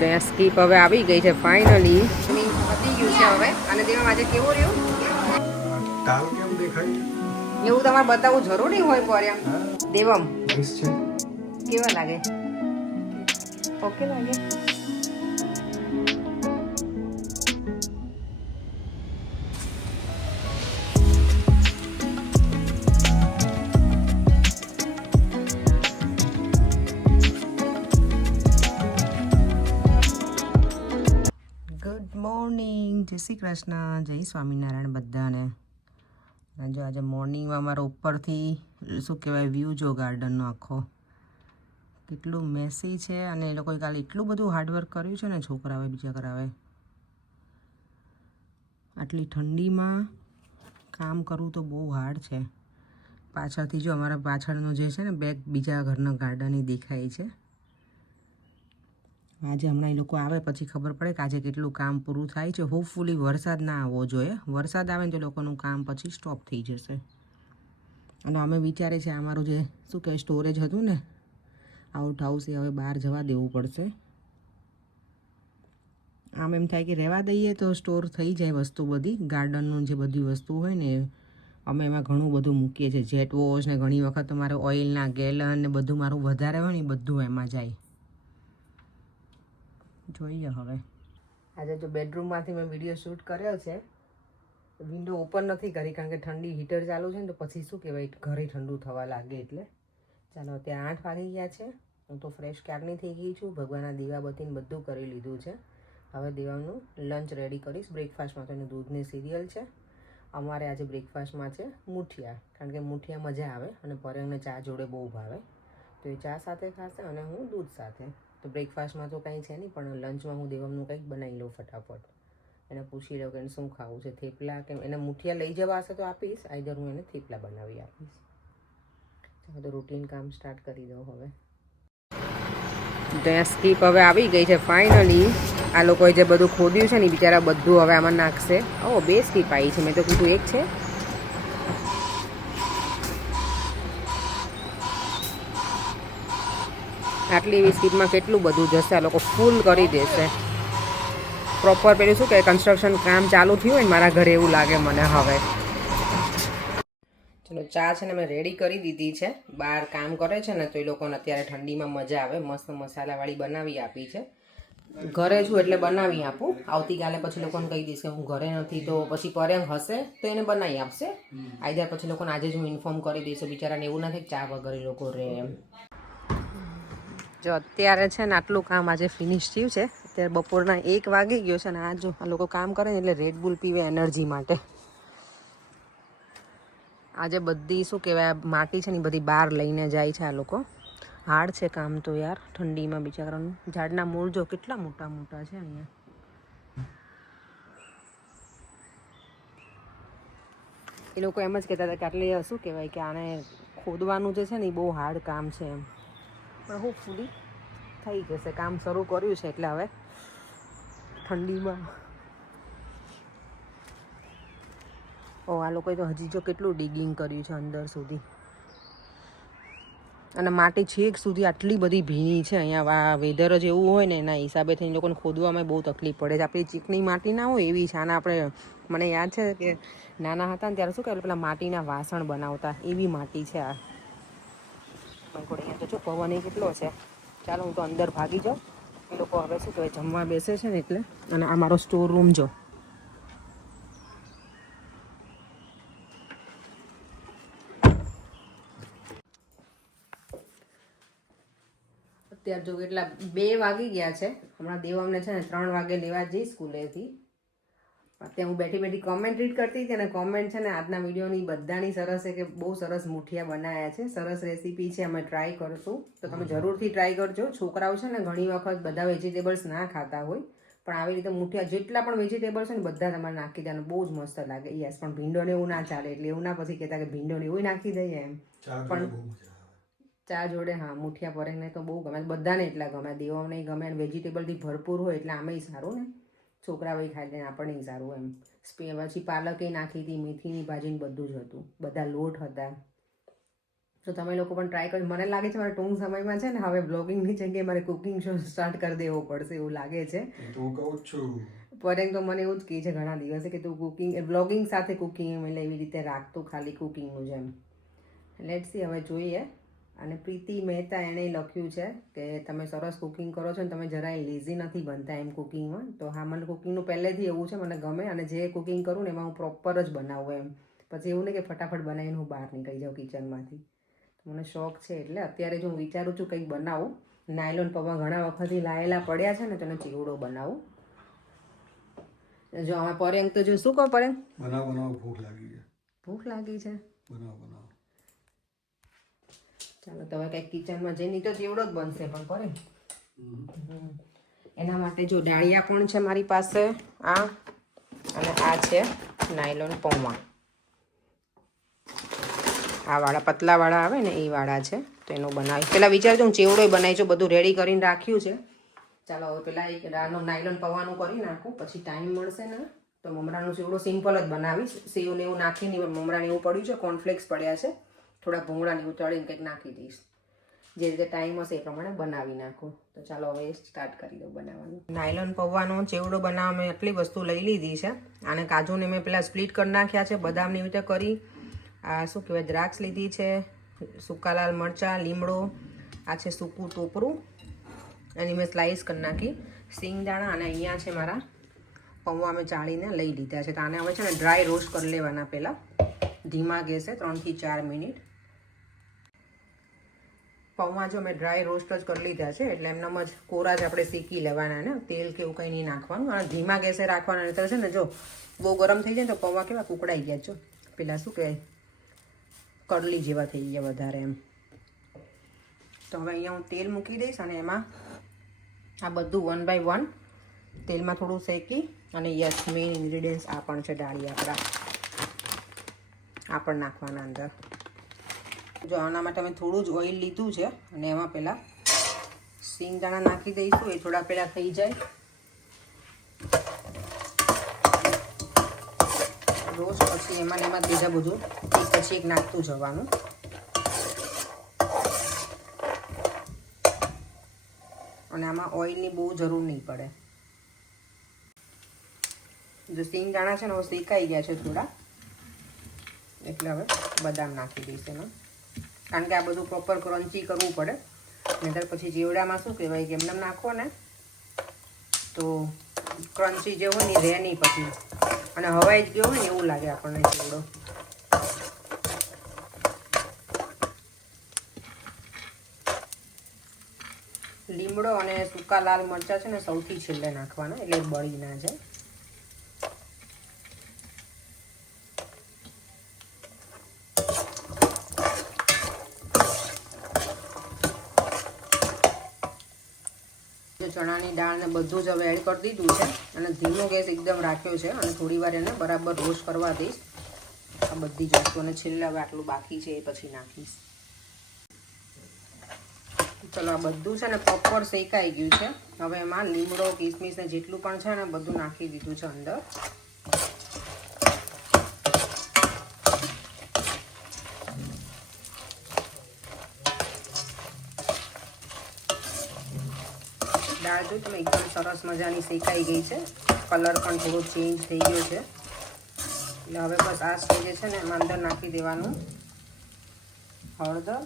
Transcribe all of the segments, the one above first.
તો સ્કીપ હવે આવી ગઈ છે ફાઇનલી. પતી ગયું છે હવે. અને તેમાં આજે કેવું રહ્યું તાલ કેમ દેખાય એવું તમારે બતાવવું જરૂરી હોય પર એમ. દેવમ નાઈસ છે. કેવા લાગે? ઓકે લાગે. ગુડ મોર્નિંગ, જય શ્રી કૃષ્ણ, જય સ્વામિનારાયણ બધાને. જો આજે મોર્નિંગમાં અમારા ઉપરથી શું કહેવાય વ્યૂ જો ગાર્ડનનો આખો કેટલું મેસી છે. અને એ લોકોએ કાલે એટલું બધું હાર્ડવર્ક કર્યું છે ને છોકરાઓએ બીજા કરાવે. આટલી ઠંડીમાં કામ કરવું તો બહુ હાર્ડ છે. પાછળથી જો અમારા પાછળનો જે છે ને બેક બીજા ઘરના ગાર્ડન દેખાય છે. આજે હમણાં એ લોકો આવે પછી ખબર પડે કે આજે કેટલું કામ પૂરું થાય છે. હોપફુલી વરસાદ ના આવવો જોઈએ. વરસાદ આવે ને તો લોકોનું કામ પછી સ્ટોપ થઈ જશે. અને અમે વિચારે છે અમારું જે શું કહેવાય સ્ટોરેજ હતું ને આઉટ હાઉસ એ હવે બહાર જવા દેવું પડશે. આમ એમ થાય કે રહેવા દઈએ તો સ્ટોર થઈ જાય વસ્તુ બધી. ગાર્ડનનું જે બધી વસ્તુ હોય ને અમે એમાં ઘણું બધું મૂકીએ છીએ. જેટ વોશ ને ઘણી વખત મારે ઓઇલના ગેલન ને બધું મારું વધારે હોય ને બધું એમાં જાય. જોઈએ હવે. આજે જો બેડરૂમમાંથી મેં વિડીયો શૂટ કર્યો છે. વિન્ડો ઓપન નથી કરી કારણ કે ઠંડી હીટર ચાલુ છે ને તો પછી શું કહેવાય ઘરે ઠંડુ થવા લાગે એટલે. ચાલો ત્યાં 8 વાગી ગયા છે. હું તો ફ્રેશ ક્યારની થઈ ગઈ છું. ભગવાનના દીવાબત્તીને બધું કરી લીધું છે. હવે દેવાનું લંચ રેડી કરીશ. બ્રેકફાસ્ટમાં તો એનું દૂધની સિરિયલ છે. અમારે આજે બ્રેકફાસ્ટમાં છે મૂઠિયા, કારણ કે મૂઠિયા મજા આવે અને પરેંગને ચા જોડે બહુ ભાવે તો એ ચા સાથે ખાશે અને હું દૂધ સાથે. તો બ્રેકફાસ્ટમાં તો કંઈ છે નહીં, પણ લંચમાં હું દેવમનું કંઈક બનાવી લઉં ફટાફટ. એને પૂછી લઉં કે એને શું ખાવું છે, થેપલા કે એને મૂઠિયા લઈ જવા હશે તો આપીશ, આઈધર હું એને થેપલા બનાવી આપીશ. ચાલો તો રૂટીન કામ સ્ટાર્ટ કરી દઉં હવે. ત્યાં સ્કીપ હવે આવી ગઈ છે ફાઇનલી. આ લોકોએ જે બધું ખોદ્યું છે ને બિચારા બધું હવે આમાં નાખશે. ઓ 2 સ્કીપ આવી છે, મેં તો કીધું એક છે. આટલી એવી સ્કીપમાં કેટલું બધું જશે. આ લોકો ફૂલ કરી દેશે. પ્રોપર પેલું શું કહે કન્સ્ટ્રક્શન કામ ચાલુ થયું હોય ને મારા ઘરે એવું લાગે મને હવે. ચલો ચા છે ને મેં રેડી કરી દીધી છે. બહાર કામ કરે છે ને તો એ લોકોને અત્યારે ઠંડીમાં મજા આવે. મસ્ત મસાલાવાળી બનાવી આપી છે. ઘરે છું એટલે બનાવી આપું. આવતીકાલે પછી લોકોને કહી દઈશ કે હું ઘરે નથી તો પછી પરેંગ હશે તો એને બનાવી આપશે. આઈધર પછી લોકોને આજે જ હું ઇન્ફોર્મ કરી દઈશ. બિચારાને એવું નથી ચા વગર એ લોકો રહે એમ. જો અત્યારે છે ને આટલું કામ આજે ફિનિશ થયું છે. અત્યારે બપોરના 1 વાગી ગયો છે. અને આ જો આ લોકો કામ કરે ને એટલે રેડબુલ પીવે એનર્જી માટે. આજે બધી શું કહેવાય માટી છે ને બધી બહાર લઈને જાય છે આ લોકો. હાર્ડ છે કામ તો યાર ઠંડીમાં બિચારાનું. ઝાડના મૂળ જો કેટલા મોટા મોટા છે અહીંયા. એ લોકો એમ જ કહેતા હતા કે આટલે શું કહેવાય કે આને ખોદવાનું જે છે ને એ બહુ હાર્ડ કામ છે એમ. પણ હોપફુલી થઈ જશે. કામ શરૂ કર્યું છે એટલે હવે ઠંડીમાં આ લોકોએ તો હજી જો કેટલું ડિગિંગ કર્યું છે અંદર સુધી. અને માટી છેક સુધી આટલી બધી ભીની છે. અહીંયા વેધર જ એવું હોય ને એના હિસાબે થઈને લોકોને ખોદવામાં બહુ તકલીફ પડે છે. આપણી ચીકણી માટી ના હોય એવી છે. આના આપણે મને યાદ છે કે નાના હતા ને ત્યારે શું કહેવાય પેલા માટીના વાસણ બનાવતા એવી માટી છે આ. અહીંયા તો જો પવન એ કેટલો છે. ચાલો હું તો અંદર ભાગી જાઉં. એ લોકો હવે શું કહેવાય જમવા બેસે છે ને એટલે. અને આ મારો સ્ટોર રૂમ જો. અત્યારે જો કેટલા 2 વાગી ગયા છે. હમણાં દેવમને છે ને 3 વાગે લેવા જઈ સ્કૂલેથી. અત્યારે હું બેઠી બેઠી કોમેન્ટ રીડ કરતી હતી અને કોમેન્ટ છે ને આજના વિડીયોની બધાની સરસ છે કે બહુ સરસ મૂઠિયા બનાવ્યા છે. સરસ રેસીપી છે, અમે ટ્રાય કરશું તો તમે જરૂરથી ટ્રાય કરજો. છોકરાઓ છે ને ઘણી વખત બધા વેજીટેબલ્સ ના ખાતા હોય, પણ આવી રીતે મૂઠિયા જેટલા પણ વેજીટેબલ્સ હોય ને બધા તમારે નાખી દેવાનું. બહુ જ મસ્ત લાગે. યસ, પણ ભીંડોને એવું ના ચાલે એટલે એવું ના પછી કહેતા કે ભીંડોને એવું નાખી દઈએ એમ. પણ ચા જોડે હા મૂઠિયા પરેંગને તો બહુ ગમે. બધાને એટલા ગમે. દેવોને ગમે. વેજીટેબલથી ભરપૂર હોય એટલે આમેય સારું ને. છોકરાઓ ખાઈ લઈને આપણને સારું એમ. પછી પાલકે નાખી હતી, મેથીની ભાજીને બધું જ હતું. બધા લોટ હતા. તો તમે લોકો પણ ટ્રાય કરી. મને લાગે છે મારે ટૂંક સમયમાં છે ને હવે બ્લોગિંગની જગ્યાએ મારે કુકિંગ શો સ્ટાર્ટ કરી દેવો પડશે એવું લાગે છે. તો હું કહું જ છું. પરેંગ તો મને એવું જ કહે છે ઘણા દિવસે કે તું કુકિંગ બ્લોગિંગ સાથે કુકિંગ એટલે એવી રીતે રાખતું ખાલી કુકિંગનું જેમ. લેટ્સ સી હવે જોઈએ. અને પ્રીતિ મહેતા એણે લખ્યું છે કે તમે સરસ કુકિંગ કરો છો ને તમે જરાય લેઝી નથી બનતા એમ કુકિંગમાં. તો હા, મને કુકિંગનું પહેલેથી એવું છે, મને ગમે અને જે કુકિંગ કરું ને એમાં હું પ્રોપર જ બનાવું એમ. પછી એવું નહીં કે ફટાફટ બનાવીને હું બહાર નીકળી જાઉં કિચનમાંથી. મને શોખ છે એટલે અત્યારે જો હું વિચારું છું કંઈક બનાવું. નાયલોન પૌવા ઘણા વખતથી લાયેલા પડ્યા છે ને તો એનો ચીવડો બનાવું. જો આમાં પરેંગ તો જો શું કહો પરેંગ? બનાવ ભૂખ લાગી છે. ભૂખ લાગી છે? બનાવ. ચાલો તો હવે કંઈક કિચનમાં જઈને તો ચીવડો જ બનશે પણ પરેંગ. એના માટે જો ડાળિયા પણ છે મારી પાસે આ, અને આ છે નાયલોન પૌવા. આ વાળા પતલાવાળા આવે ને એ વાળા છે તો એનું બનાવી. પહેલાં વિચારજો હું ચેવડો બનાવી છું, બધું રેડી કરીને રાખ્યું છે. ચાલો હવે પહેલાં એક નાયલોન પૌવાનું કરી નાખું, પછી ટાઈમ મળશે ને તો મમરાનું ચેવડો સિમ્પલ જ બનાવીશ. સેવ ને એવું નાખીને મમરાને એવું પડ્યું છે, કોર્નફ્લેક્સ પડ્યા છે, થોડા ભૂંગળાને એવું તળીને કંઈક નાખી દઈશ. જે રીતે ટાઈમ હશે એ પ્રમાણે બનાવી નાખું. તો ચાલો હવે સ્ટાર્ટ કરી દઉં બનાવવાનું. નાયલોન પૌવાનો ચેવડો બનાવવા મેં આટલી વસ્તુ લઈ લીધી છે. આને કાજુને મેં પહેલાં સ્પ્લિટ કરી નાખ્યા છે, બદામની રીતે કરી. આ શું કહેવાય, દ્રાક્ષ લીધી છે, સૂકા લાલ મરચાં, લીમડો, આ છે સૂકું ટોપરું, એની મેં સ્લાઈસ કરી નાખી, સિંગદાણા, અને અહીંયા છે મારા પૌવા મેં ચાળીને લઈ લીધા છે. તો આને હવે છે ને ડ્રાય રોસ્ટ કરી લેવાના પહેલાં ધીમા ગેસે 3 થી 4 મિનિટ. પૌવા જો મેં ડ્રાય રોસ્ટ જ કરી લીધા છે એટલે એમનામ જ કોરા જ આપણે શેકી લેવાના ને, તેલ કે એવું કંઈ નહીં નાખવાનું. અને ધીમા ગેસે રાખવાના, નહીં તો છે ને જો બહુ ગરમ થઈ જાય તો પૌવા કેવા કુકડાઈ ગયા છો, પેલા શું કહેવાય કડલી જેવા થઈ ગયા વધારે એમ. તો હવે અહીંયા હું તેલ મૂકી દઈશ અને એમાં આ બધું 1 by 1 તેલમાં થોડું શેકી. અને યસ, મેઇન ઇન્ગ્રીડિયન્ટ્સ આ પણ છે ડાળિયા આપણા, આ પણ નાખવાના અંદર. જો આના માટે અમે થોડું જ ઓઇલ લીધું છે અને એમાં પહેલાં સિંગદાણા નાખી દઈશું. એ થોડા પહેલાં થઈ જાય રોજ, પછી એમાં ને એમાં બીજા બધું એક પછી એક નાખતું જવાનું. અને આમાં ઓઇલની બહુ જરૂર નહીં પડે. જો સિંગદાણા છે ને હવે શેકાઈ ગયા છે થોડા, એટલે હવે બદામ નાખી દઈશ એમાં. કારણ કે આ બધું પ્રોપર ક્રન્ચી કરવું પડે, નહીંતર પછી ચેવડામાં શું કહેવાય કે એમને નાખો ને તો ક્રન્ચી જે હોય ને રહે નહીં પછી, અને હવાઈ જ ગયો હોય ને એવું લાગે આપણને ચેવડો. લીમડો અને સૂકા લાલ મરચાં છે ને સૌથી છેલ્લે નાખવાના, એટલે બળી ના જાય. ચણાની દાળ ને બધું જ હવે એડ કરી દીધું છે અને ધીમો ગેસ એકદમ રાખ્યો છે અને થોડી વાર એને બરાબર રોસ્ટ કરવા દઈશ આ બધી જ વસ્તુ. અને છેલ્લે હવે આટલું બાકી છે એ પછી નાખીશ. ચલો આ બધું છે ને પ્રોપર શેકાઈ ગયું છે. હવે એમાં લીમડો, કિસમિસ ને જેટલું પણ છે ને બધું નાખી દીધું છે અંદર. દાળ જો તમે એકદમ સરસ મજાની શેકાઈ ગઈ છે, કલર પણ થોડો ચેન્જ થઈ ગયો છે. એટલે હવે બસ આ સ્ટેજે છે ને એમાં અંદર નાખી દેવાનું હળદર,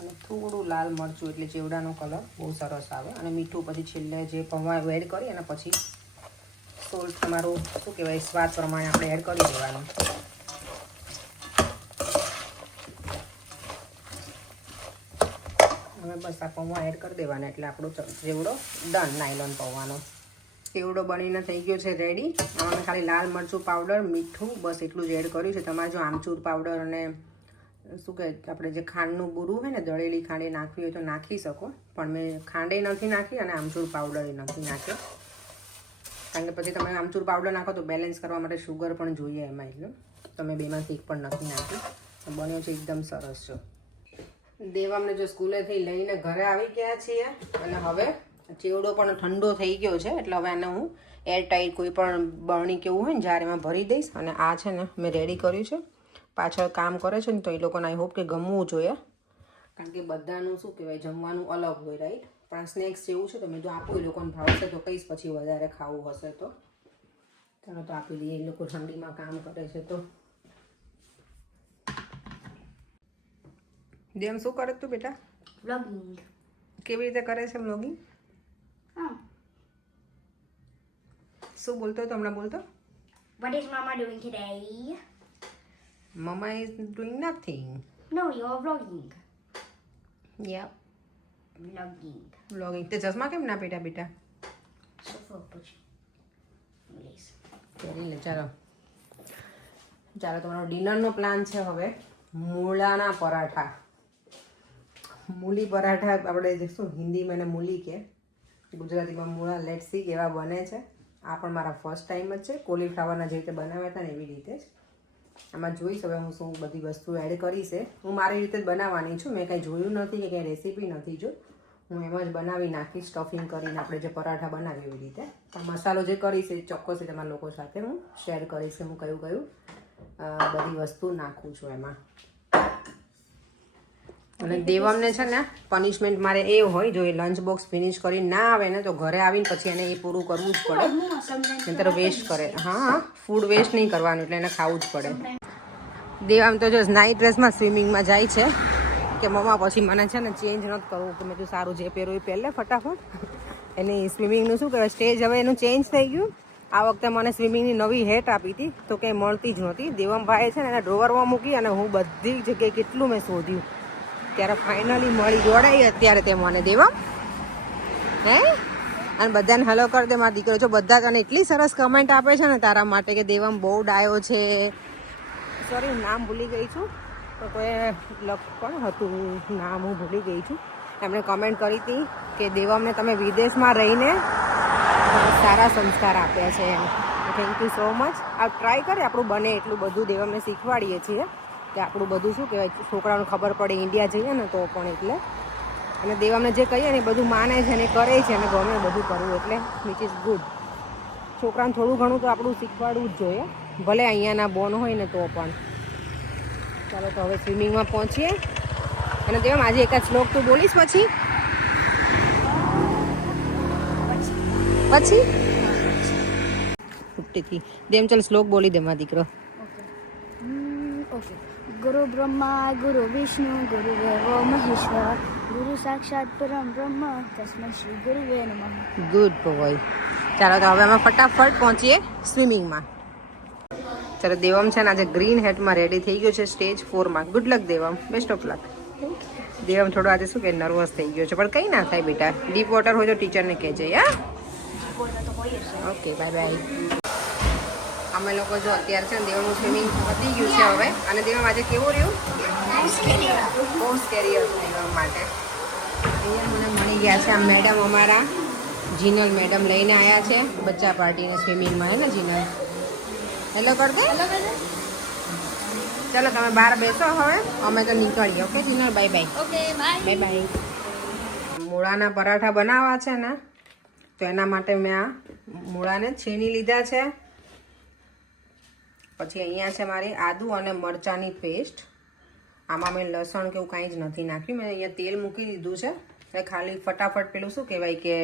અને થોડું લાલ મરચું, એટલે ચેવડાનો કલર બહુ સરસ આવે. અને મીઠું પછી છેલ્લે જે પૌવા એડ કરી અને પછી સોલ્ટ તમારું શું કહેવાય સ્વાદ પ્રમાણે આપણે એડ કરી દેવાનું. હવે બસ આ પૌવા એડ કરી દેવાના એટલે આપણો ચેવડો ડન. નાયલોન પૌવાનો ચેવડો બનીને થઈ ગયો છે રેડી. આમાં મેં ખાલી લાલ મરચું પાવડર, મીઠું, બસ એટલું જ એડ કર્યું છે. તમારે જો આમચૂર પાવડર અને શું કહે આપણે જે ખાંડનું બુરું હોય ને દળેલી ખાંડ એ નાખવી હોય તો નાખી શકો, પણ મેં ખાંડે નથી નાખી અને આમચૂર પાવડર નથી નાખ્યો. કારણ કે પછી તમે આમચૂર પાવડર નાખો તો બેલેન્સ કરવા માટે શુગર પણ જોઈએ એમાં, એટલે તમે બેમાંથી એક પણ નથી નાખી. બન્યો છે એકદમ સરસ. જો દેવ અમને જો સ્કૂલેથી લઈને ઘરે આવી ગયા છીએ અને હવે ચેવડો પણ ઠંડો થઈ ગયો છે એટલે હવે આને હું એરટાઈટ કોઈ પણ બરણી કેવું હોય ને જ્યારે એમાં ભરી દઈશ. અને આ છે ને મેં રેડી કર્યું છે. પાછળ કામ કરે છે ને તો એ લોકોને આઈ હોપ કે ગમવું જોઈએ, કારણ કે બધાનું શું કહેવાય જમવાનું અલગ હોય, રાઈટ. પણ સ્નેક્સ જેવું છે તો મેં જો આપું એ લોકોને ભાવશે તો કહીશ, પછી વધારે ખાવું હશે તો ચાલો તો આપી દઈએ. એ લોકો ઠંડીમાં કામ કરે છે તો. દેમ શું કરે તું બેટા? Vlogging. કેવી રીતે કરે છે વ્લોગિંગ? શું બોલતો હતો હમણાં? બોલતો. What is Mama doing today? Mamma is doing nothing. No, you're vlogging. Yeah Vlogging. Vlogging. તે ચશ્મા કેમ ના પેટા બેટા? So for push. Please. પહેરી લે. ચાલો ચાલો, તમારો ડિનરનો પ્લાન છે હવે મૂળાના પરાઠા. મૂલી પરાઠા આપણે શું હિન્દીમાં એને મૂલી કે, ગુજરાતીમાં મૂળા. લેટ્સ સી કેવા બને છે. આ પણ મારા ફર્સ્ટ ટાઈમ જ છે. કોલીફ્લાવરના જે રીતે બનાવ્યા હતા ને એવી રીતે જ. આમાં જોઈશ હવે હું શું બધી વસ્તુ એડ કરીશ. હું મારી રીતે જ બનાવવાની છું. મેં કંઈ જોયું નથી કે કંઈ રેસીપી નથી જો. હું એમ જ બનાવી નાખીશ સ્ટફિંગ કરીને આપણે જે પરાઠા બનાવીએ એવી રીતે. પણ મસાલો જે કરીશ એ ચોક્કસ તમારા લોકો સાથે હું શેર કરીશ. હું કયું બધી વસ્તુ નાખું છું એમાં. અને દેવમને છે ને પનિશમેન્ટ મારે એ હોય, જો એ લંચ બોક્સ ફિનિશ કરીને ના આવે ને તો ઘરે આવીને પછી એને એ પૂરું કરવું જ પડે, નહીંતર વેસ્ટ કરે. હા, ફૂડ વેસ્ટ નહીં કરવાનું એટલે એને ખાવું જ પડે. દેવામ તો જો નાઇટ ડ્રેસમાં સ્વિમિંગમાં જાય છે કે મમ્મા પછી મને છે ને ચેન્જ નથી કરવું. કે મેં તું સારું જે પહેરું એ પહેલે ફટાફટ. એની સ્વિમિંગનું શું કહેવાય સ્ટેજ હવે એનું ચેન્જ થઈ ગયું. આ વખતે મને સ્વિમિંગની નવી હેટ આપી હતી તો કંઈ મળતી જ નહોતી. દેવમભાઈએ છે ને એને ડ્રોવરમાં મૂકી અને હું બધી જગ્યાએ કેટલું મેં શોધ્યું ત્યારે ફાઇનલી મળી. જોડાઈ અત્યારે તે મને દેવમ હે. અને બધાને હેલો કરી દે મારા દીકરો. જો બધા તને એટલી સરસ કમેન્ટ આપે છે ને તારા માટે કે દેવમ બહુ ડાયો છે. સોરી હું નામ ભૂલી ગઈ છું, તો કોઈ પણ હતું નામ હું ભૂલી ગઈ છું. એમણે કમેન્ટ કરી હતી કે દેવમને તમે વિદેશમાં રહીને સારા સંસ્કાર આપ્યા છે એમ. Thank you so much. આ ટ્રાય કરે આપણું બને એટલું બધું દેવમને શીખવાડીએ છીએ કે આપણું બધું શું કહેવાય છોકરાઓને ખબર પડે ઇન્ડિયા જઈએ ને તો પણ. એટલે અને દેવામને જે કહીએ ને એ બધું માને છે ને કરે છે અને ગમે બધું કરવું એટલે વિચ ઇઝ ગુડ. છોકરાને થોડું ઘણું તો આપણું શીખવાડવું જ જોઈએ, ભલે અહીંયાના બોન હોય ને તો પણ. ચાલો તો હવે સ્વિમિંગમાં પહોંચીએ. અને દેવમ આજે એકાદ શ્લોક તું બોલીશ પછી છૂટીથી દેમ ચાલ શ્લોક બોલી દે મારા દીકરો. Okay. गुरु ब्रह्मा गुरु विष्णु गुरु देवो महेश्वर गुरु साक्षात परम ब्रह्म तस्मै श्री गुरुवे नमः. Good boy. ચાલો તો હવે અમે ફટાફટ પહોંચીએ સ્વિમિંગમાં. ચાલો દેવમ છે ને આજે ગ્રીન હેટમાં રેડી થઈ ગયો છે સ્ટેજ 4માં. Good luck Devam, best of luck. Devam થોડો આજે શું કે નર્વસ થઈ ગયો છે, પણ કંઈ ના થાય બેટા. ડીપ વોટર હોય તો ટીચરને કહેજે. હા ઓકે, બાય બાય. અમે લોકો જો અત્યારે છે ને દેવનું સ્વિમિંગ પતી ગયું છે હવે. અને દેવમ આજે કેવું રહ્યું? બહુ સ્કેરી હતું દેવમ માટે. અહીંયા મને મળી ગયા છે આ મેડમ, અમારા જીનલ મેડમ લઈને આવ્યા છે બચ્ચા પાર્ટીને સ્વિમિંગમાં. હે ને જીનલ? હેલો કર દે. ચાલો તમે બહાર બેસો હવે, અમે તો નીકળીએ. Okay Jinal, bye bye. Okay bye. Bye bye. મૂળાના પરાઠા બનાવવા છે ને તો એના માટે મેં આ મૂળાને છીણી લીધા છે. પછી અહીંયા છે મારી આદુ અને મરચાંની પેસ્ટ. આમાં મેં લસણ કે એવું કાંઈ જ નથી નાખ્યું. મેં અહીંયા તેલ મૂકી દીધું છે એટલે ખાલી ફટાફટ પેલું શું કહેવાય કે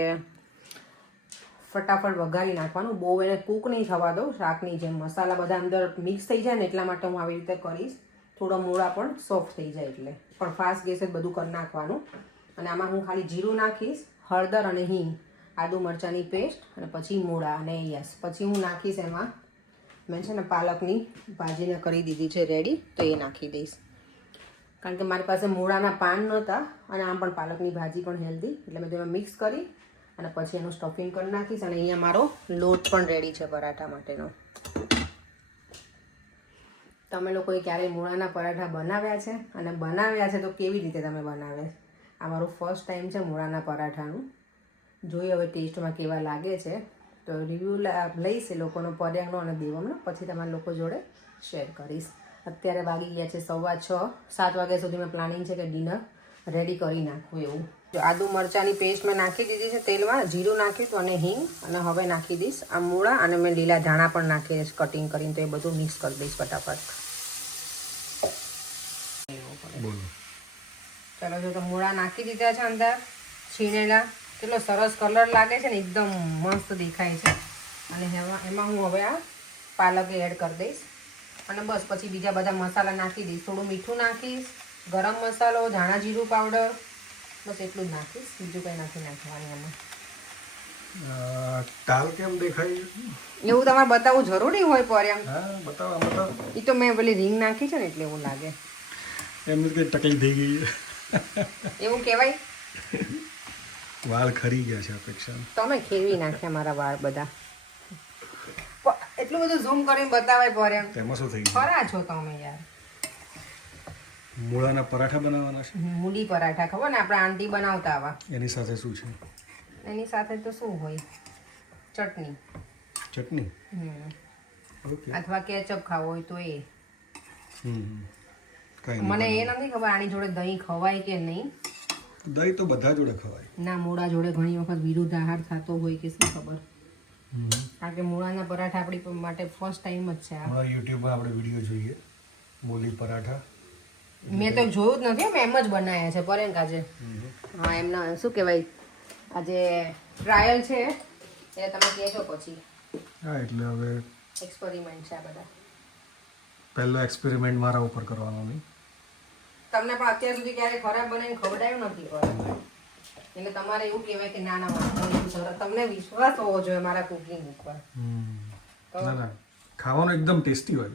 ફટાફટ વઘારી નાખવાનું. બહુ એને કૂક નહીં થવા દો શાકની જેમ. મસાલા બધા અંદર મિક્સ થઈ જાય ને એટલા માટે હું આવી રીતે કરીશ. થોડો મૂળા પણ સોફ્ટ થઈ જાય એટલે. પણ ફાસ્ટ ગેસે જ બધું કરી નાખવાનું. અને આમાં હું ખાલી જીરું નાખીશ, હળદર અને હિંગ, આદુ મરચાંની પેસ્ટ અને પછી મૂળા અને યસ. પછી હું નાખીશ એમાં મેં છે ને પાલકની ભાજીને કરી દીધી છે રેડી, તો એ નાખી દઈશ. કારણ કે મારી પાસે મૂળાના પાન નહોતા અને આમ પણ પાલકની ભાજી પણ હેલ્ધી, એટલે મેં તેમાં મિક્સ કરી અને પછી એનું સ્ટફિંગ કરી નાખીશ. અને અહીંયા મારો લોટ પણ રેડી છે પરાઠા માટેનો. તમે લોકોએ ક્યારેય મૂળાના પરાઠા બનાવ્યા છે? અને બનાવ્યા છે તો કેવી રીતે તમે બનાવ્યા? આ મારું ફર્સ્ટ ટાઈમ છે મૂળાના પરાઠાનું. જોઈએ હવે ટેસ્ટમાં કેવા લાગે છે. તો રિવ્યૂ લઈશ એ લોકોનો, પર્યાંગનો અને દેવમનો, પછી તમારા લોકો જોડે શેર કરીશ. અત્યારે વાગી ગયા છે 6:15. 7 વાગ્યા સુધી મેં પ્લાનિંગ છે કે ડિનર રેડી કરી નાખવું એવું. જો આદુ મરચાંની પેસ્ટ મેં નાખી દીધી છે તેલમાં, જીરું નાખ્યું હતું અને હિંગ, અને હવે નાખી દઈશ આ મૂળા, અને મેં લીલા ધાણા પણ નાખી દઈશ કટિંગ કરીને, તો એ બધું મિક્સ કરી દઈશ ફટાફટ. બોલો. ચાલો જો તો મૂળા નાખી દીધા છે અંદર છીણેલા, કેટલો સરસ કલર લાગે છે ને, એકદમ મસ્ત દેખાય છે. અને એમાં હું હવે આ પાલક એડ કરી દઈશ, અને બસ પછી બીજા બધા મસાલા નાખી દઈશ. થોડું મીઠું નાખીશ, ગરમ મસાલો, ધાણા જીરું પાવડર, બસ એટલું જ નાખીશ, બીજું કંઈ નથી નાખવાનું એમાં. ટાલ કેમ દેખાય? એવું તમારે બતાવવું જરૂરી હોય પર એમ? હા, બતાવો. એ તો મેં પેલી રીંગ નાખી છે ને એટલે એવું લાગે. એમને કઈ તકલીફ થઈ ગઈ છે. એવું કહેવાય. વાળ ખરી ગયા છે અપેક્ષા. તમે ખેવી નાખ્યા મારા વાળ બધા. એટલું બધું ઝૂમ કરીને બતાવાય પર એમ. તેમાં શું થઈ ગયું? ખરા છો તમે યાર. મૂળાના પરાઠા બનાવવાના છે. મૂડી પરાઠા ખબર ને, આપણે આંટી બનાવતા આવા. એની સાથે શું છે? એની સાથે તો શું હોય? ચટણી. ચટણી. ઓકે. અથવા કેચઅપ ખાવો હોય તો એ. કઈ મને એ નથી ખબર આની જોડે દહીં ખવાય કે નહીં. દહીં તો બધા જોડે ખવાય. ના, મૂળા જોડે ઘણી વખત વિરુદ્ધ આહાર થતો હોય કે શું ખબર. કારણ કે મૂળાના પરાઠા આપણી માટે ફર્સ્ટ ટાઈમ જ છે આ. હમણાં યુટ્યુબમાં આપણે વિડીયો જોઈએ મૂલી પરાઠા. મેં તો જોયું જ નથી, મેં એમ જ બનાવ્યા છે પરેંક આજે. હા, એમના શું કહેવાય, આજે ટ્રાયલ છે એ તમે કહેજો પછી. હા, એટલે હવે એક્સપેરિમેન્ટ છે આ બધા. પહેલો એક્સપેરિમેન્ટ મારા ઉપર કરવાનો નહીં. તમને પણ અત્યાર સુધી ક્યારે ખરાબ બનાવીને ખવડાવ્યું નથી પર, એટલે તમારે એવું કહેવાય કે ના ના વાંધો, તમને વિશ્વાસ હોવો જોઈએ મારા કુકિંગ ઉપર. ના, ખાવાનું એકદમ ટેસ્ટી હોય.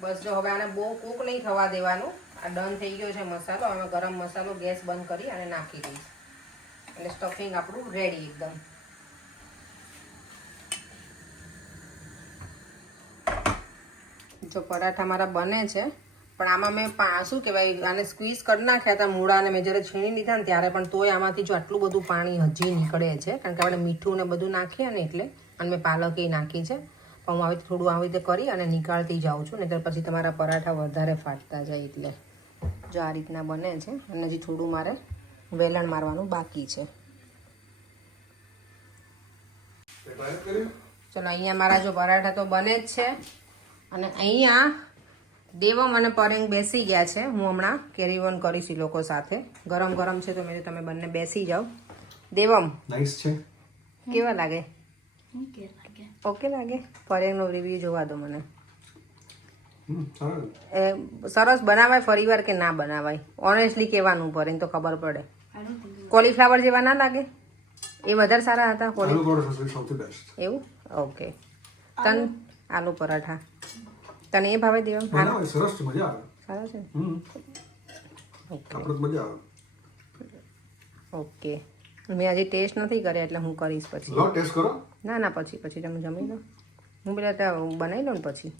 બસ જો હવે આને બહુ કૂક નહીં થવા દેવાનું. આ ડન થઈ ગયો છે મસાલો. હવે ગરમ મસાલો ગેસ બંધ કરી અને નાખી દઈશ, એટલે સ્ટફિંગ આપણું રેડી એકદમ. જો પરાઠા મારા બને છે, પણ આમાં મેં શું કહેવાય, આને સ્ક્વીઝ કરી નાખ્યા હતા મૂળાને મેં જ્યારે છીણી લીધા ને ત્યારે, પણ તોય આમાંથી જો આટલું બધું પાણી હજી નીકળે છે, કારણ કે આપણે મીઠું ને બધું નાખીએ ને એટલે. અને મેં પાલક એ નાખી છે, પણ હું આવી થોડું આવી રીતે કરી અને નીકાળતી જાઉં છું, ને પછી તમારા પરાઠા વધારે ફાટતા જાય. એટલે જો આ રીતના બને છે, અને હજી થોડું મારે વેલણ મારવાનું બાકી છે. ચલો અહીંયા મારા જો પરાઠા તો બને જ છે, અને અહીંયા દેવમ અને પરેંગ બેસી ગયા છે. હું હમણાં કેરી ઓન કરીશ એ લોકો સાથે. ગરમ ગરમ છે તો મેં તમે બંને બેસી જાઓ. દેવમ નાઈસ છે. કેવા લાગે? ઓકે લાગે? પરેંગનો રિવ્યુ જોવા દો મને. સરસ બનાવાય ફરીવાર કે ના બનાવાય? ઓનેસ્ટલી કહેવાનું, પરેંગ તો ખબર પડે. કોલીફ્લાવર જેવા ના લાગે? એ વધારે સારા હતા. એવું? ઓકે. તન આલુ પરાઠા તને એ ભાવે દેવા? સરસ છે, મજા આવે. સારા છે. ઓકે. મેં હજી ટેસ્ટ નથી કર્યા એટલે હું કરીશ પછી. ટેસ્ટ કરો. ના પછી તમે જમી લો. હું પેલા ત્યાં બનાવી લઉં ને પછી.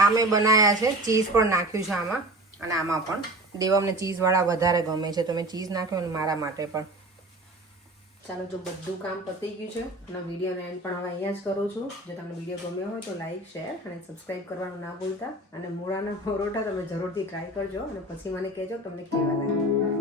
આ મેં બનાવ્યા છે, ચીઝ પણ નાખ્યું છે આમાં, અને આમાં પણ દેવમને ચીઝવાળા વધારે ગમે છે તો મેં ચીઝ નાખ્યું, અને મારા માટે પણ. ચાલો, જો બધું કામ પતી ગયું છે, અને વિડીયોનો એન્ડ પણ હવે અહીંયા જ કરું છું. જો તમને વિડીયો ગમ્યો હોય તો લાઈક, શેર અને સબસ્ક્રાઈબ કરવાનું ના ભૂલતા. અને મૂળાના પરોઠા તમે જરૂરથી ટ્રાય કરજો, અને પછી મને કહેજો તમને કેવા લાગે.